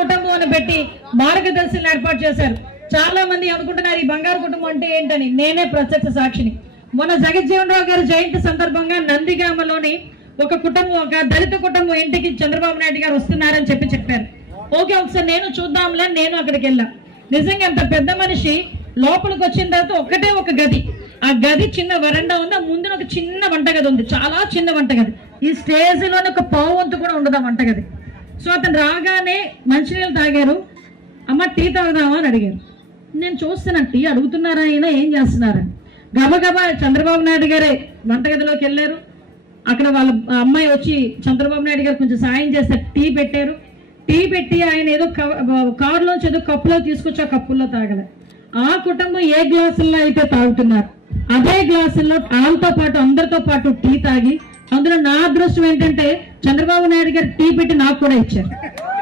కుటుంబం అని పెట్టి మార్గదర్శనం ఏర్పాటు చేశారు. చాలా మంది అనుకుంటున్నారు ఈ బంగారు కుటుంబం అంటే ఏంటని. నేనే ప్రత్యక్ష సాక్షిని. మొన్న జగజ్జీవన్ రావు గారి జయంతి సందర్భంగా నందిగామలోని ఒక కుటుంబం, ఒక దళిత కుటుంబం ఇంటికి చంద్రబాబు నాయుడు గారు వస్తున్నారని చెప్పారు. ఓకే, ఒకసారి నేను చూద్దాంలే, నేను అక్కడికి వెళ్ళా. నిజంగా అంత పెద్ద మనిషి లోపలికి వచ్చిన తర్వాత ఒకటే ఒక గది, ఆ గది చిన్న వరండా ఉంది, ఆ ముందున ఒక చిన్న వంటగది ఉంది, చాలా చిన్న వంటగది. ఈ స్టేజ్ లోనే ఒక పావంతు కూడా ఉండదు ఆ వంటగది. సో అతను రాగానే మంచినీళ్ళు తాగారు. అమ్మ టీ తాగుదామా అని అడిగారు. నేను చూస్తున్నాను టీ అడుగుతున్నారా అయినా ఏం చేస్తున్నారని. గబగబా చంద్రబాబు నాయుడు గారే వంటగదిలోకి వెళ్ళారు. అక్కడ వాళ్ళ అమ్మాయి వచ్చి చంద్రబాబు నాయుడు గారు కొంచెం సాయం చేస్తే టీ పెట్టారు. టీ పెట్టి ఆయన ఏదో కారులోంచి ఏదో కప్పులో తీసుకొచ్చి ఆ కప్పుల్లో తాగలే. ఆ కుటుంబం ఏ గ్లాసుల్లో అయితే తాగుతున్నారు అదే గ్లాసుల్లో వాళ్ళతో పాటు అందరితో పాటు టీ తాగి, అందులో నా అదృష్టం ఏంటంటే చంద్రబాబు నాయుడు గారు టీ పెట్టి నాకు కూడా ఇచ్చారు.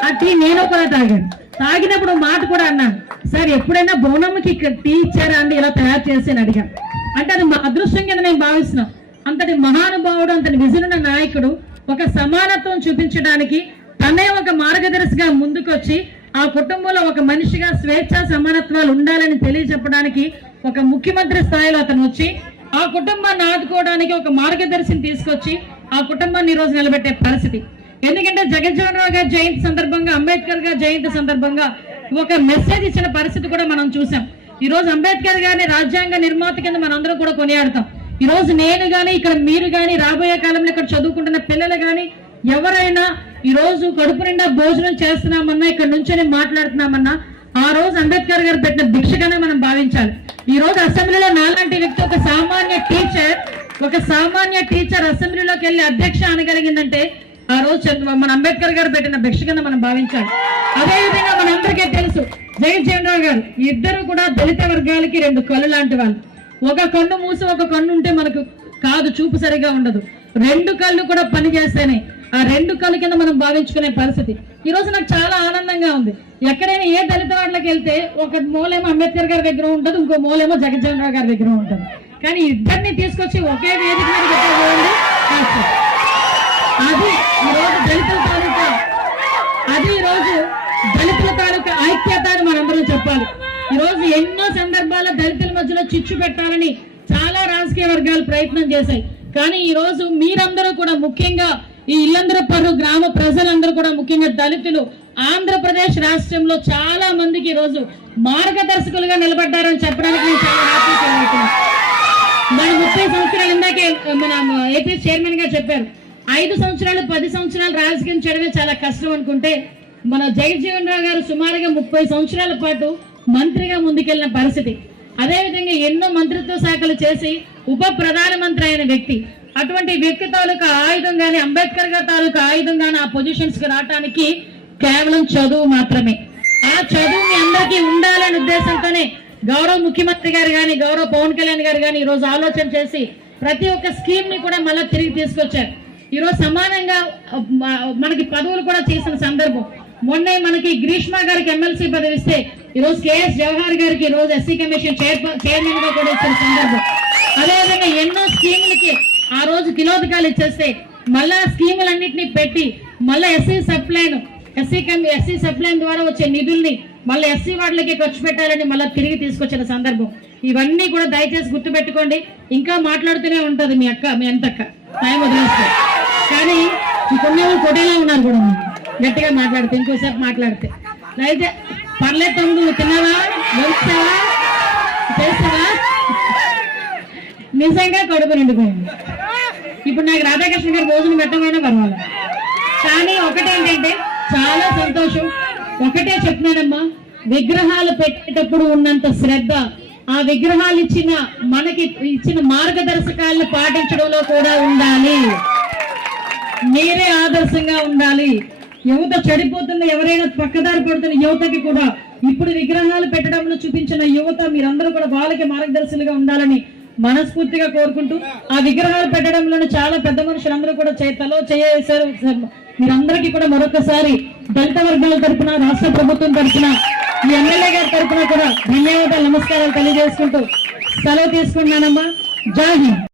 ఆ టీ నేను కూడా తాగాను. తాగినప్పుడు మాట కూడా అన్నాను, సార్ ఎప్పుడైనా బోనమ్మకి ఇక్కడ టీ ఇచ్చారా అండి ఇలా తయారు చేసి అని అడిగాను. అంటే అది అదృష్టం కింద నేను భావిస్తున్నాను. అంతటి మహానుభావుడు, అంతటి విజనున్న నాయకుడు ఒక సమానత్వం చూపించడానికి తనే ఒక మార్గదర్శిగా ముందుకొచ్చి ఆ కుటుంబంలో ఒక మనిషిగా స్వేచ్ఛ సమానత్వాలు ఉండాలని తెలియజెప్పడానికి ఒక ముఖ్యమంత్రి స్థాయిలో అతను వచ్చి ఆ కుటుంబాన్ని ఆదుకోవడానికి ఒక మార్గదర్శిని తీసుకొచ్చి ఆ కుటుంబాన్ని ఈ రోజు నిలబెట్టే పరిస్థితి. ఎందుకంటే జగజ్జీవన్ రావు గారి జయంతి సందర్భంగా, అంబేద్కర్ గారి జయంతి సందర్భంగా ఒక మెసేజ్ ఇచ్చిన పరిస్థితి కూడా మనం చూసాం. ఈ రోజు అంబేద్కర్ గారిని రాజ్యాంగ నిర్మాత కింద మనందరం కూడా కొనియాడతాం. ఈ రోజు నేను గాని, ఇక్కడ మీరు గాని, రాబోయే కాలంలో ఇక్కడ చదువుకుంటున్న పిల్లలు గాని ఎవరైనా ఈ రోజు కడుపు నిండా భోజనం చేస్తున్నామన్నా, ఇక్కడ నుంచొని మాట్లాడుతున్నామన్నా ఆ రోజు అంబేద్కర్ గారు పెట్టిన భిక్షగానే మనం భావించాలి. ఈ రోజు అసెంబ్లీలో నాలాంటి వ్యక్తి, ఒక సామాన్య టీచర్ అసెంబ్లీలోకి వెళ్ళి అధ్యక్ష అనగలిగిందంటే ఆ రోజు మన అంబేద్కర్ గారు పెట్టిన భిక్ష కింద మనం భావించాలి. అదేవిధంగా మనందరికీ తెలుసు జగజ్జీవన్ రావు గారు ఇద్దరు కూడా దళిత వర్గాలకి రెండు కళ్ళు లాంటి వాళ్ళు. ఒక కన్ను మూసి ఒక కన్ను ఉంటే మనకు కాదు, చూపు సరిగా ఉండదు. రెండు కళ్ళు కూడా పని చేస్తేనే ఆ రెండు కళ్ళు కింద మనం భావించుకునే పరిస్థితి. ఈ రోజు నాకు చాలా ఆనందంగా ఉంది. ఎక్కడైనా ఏ దళిత వాళ్ళకి వెళ్తే ఒక మూలేమో అంబేద్కర్ గారి విగ్రహం ఉంటుంది, ఇంకో మూలేమో జగజ్జీవన్ రావు గారి విగ్రహం ఉంటుంది. కానీ ఇద్దరిని తీసుకొచ్చి ఒకే వేదిక మీద పెట్టేది అది ఈరోజు దళితుల తాలూకా ఐక్యత అని మనందరం చెప్పాలి. ఈరోజు ఎన్నో సందర్భాల్లో దళితుల మధ్యలో చిచ్చు పెట్టాలని చాలా రాజకీయ వర్గాలు ప్రయత్నం చేశాయి. కానీ ఈ రోజు మీరందరూ కూడా, ముఖ్యంగా ఈ ఇల్లందరపర్రు గ్రామ ప్రజలందరూ కూడా, ముఖ్యంగా దళితులు ఆంధ్రప్రదేశ్ రాష్ట్రంలో చాలా మందికి ఈ రోజు మార్గదర్శకులుగా నిలబడ్డారని చెప్పడానికి నేను చాలా హ్యాపీ ఫీల్ అవుతున్నాను. మన 30 సంవత్సరాలు ఇందాకే మన ఏపీ చైర్మన్ గా చెప్పారు, 5 సంవత్సరాలు 10 సంవత్సరాలు రాజకీయం చేయడమే చాలా కష్టం అనుకుంటే, మన జగజ్జీవన్ రావు గారు సుమారుగా 30 సంవత్సరాల పాటు మంత్రిగా ముందుకెళ్లిన పరిస్థితి. అదేవిధంగా ఎన్నో మంత్రిత్వ శాఖలు చేసి ఉప ప్రధానమంత్రి అయిన వ్యక్తి. అటువంటి వ్యక్తి తాలూకా ఆయుధం గాని, అంబేద్కర్ గారి తాలూకా ఆయుధం గాని ఆ పొజిషన్స్ కి రావడానికి కేవలం చదువు మాత్రమే. ఆ చదువు మీ అందరికీ ఉండాలనే ఉద్దేశంతోనే గౌరవ ముఖ్యమంత్రి గారు కానీ, గౌరవ పవన్ కళ్యాణ్ గారు కానీ ఈరోజు ఆలోచన చేసి ప్రతి ఒక్క స్కీమ్ ని కూడా మళ్ళీ తిరిగి తీసుకొచ్చారు. ఈరోజు సమానంగా మనకి పదవులు కూడా చేసిన సందర్భం. మొన్నే మనకి గ్రీష్మ గారికి ఎమ్మెల్సీ పదవి ఇస్తే ఈరోజు కేఎస్ జవహర్ గారికి ఈరోజు ఎస్సీ కమిషన్ చైర్మన్ గా కూడా ఇచ్చిన సందర్భం. అదేవిధంగా ఎన్నో స్కీములకి ఆ రోజు కిలోదకాలు ఇచ్చేస్తే మళ్ళా స్కీములన్నింటినీ పెట్టి మళ్ళీ ఎస్సీ సప్లైన్ ద్వారా వచ్చే నిధుల్ని మళ్ళీ ఎస్సీ వాళ్ళకి ఖర్చు పెట్టాలని మళ్ళీ తిరిగి తీసుకొచ్చిన సందర్భం. ఇవన్నీ కూడా దయచేసి గుర్తుపెట్టుకోండి. ఇంకా మాట్లాడుతూనే ఉంటుంది మీ ఎంతక్క టైం వదిలేస్తారు. కానీ కొన్ని కొట్టేలా ఉన్నారు కూడా, గట్టిగా మాట్లాడితే ఇంకోసేపు మాట్లాడితే అయితే పర్లేదు తమ్ముడు, తిన్నావా, చేస్తావా, నిజంగా కడుపు నిండిపోయింది. ఇప్పుడు నాకు రాధాకృష్ణ గారు భోజనం పెట్టకపోయినా పర్వాలేదు. కానీ ఒకటేంటంటే చాలా సంతోషం. ఒకటే చెప్తున్నానమ్మా, విగ్రహాలు పెట్టేటప్పుడు ఉన్నంత శ్రద్ధ ఆ విగ్రహాలు మనకి ఇచ్చిన మార్గదర్శకాలను పాటించడంలో కూడా ఉండాలి. మీరే ఆదర్శంగా ఉండాలి. యువత చెడిపోతున్న, ఎవరైనా పక్కదారి పడుతున్న యువతకి కూడా ఇప్పుడు విగ్రహాలు పెట్టడంలో చూపించిన యువత మీరందరూ కూడా వాళ్ళకి మార్గదర్శులుగా ఉండాలని మనస్ఫూర్తిగా కోరుకుంటూ, ఆ విగ్రహాలు పెట్టడంలోనే చాలా పెద్ద మనుషులందరూ కూడా చేసారు. మీరందరికీ కూడా మరొకసారి దళిత వర్గాల తరఫున, రాష్ట్ర ప్రభుత్వం తరఫున, ఈ ఎమ్మెల్యే గారి తరఫున కూడా ధన్యవాదాలు, నమస్కారాలు తెలియజేసుకుంటూ సెలవు తీసుకున్నానమ్మా. జై హింద్.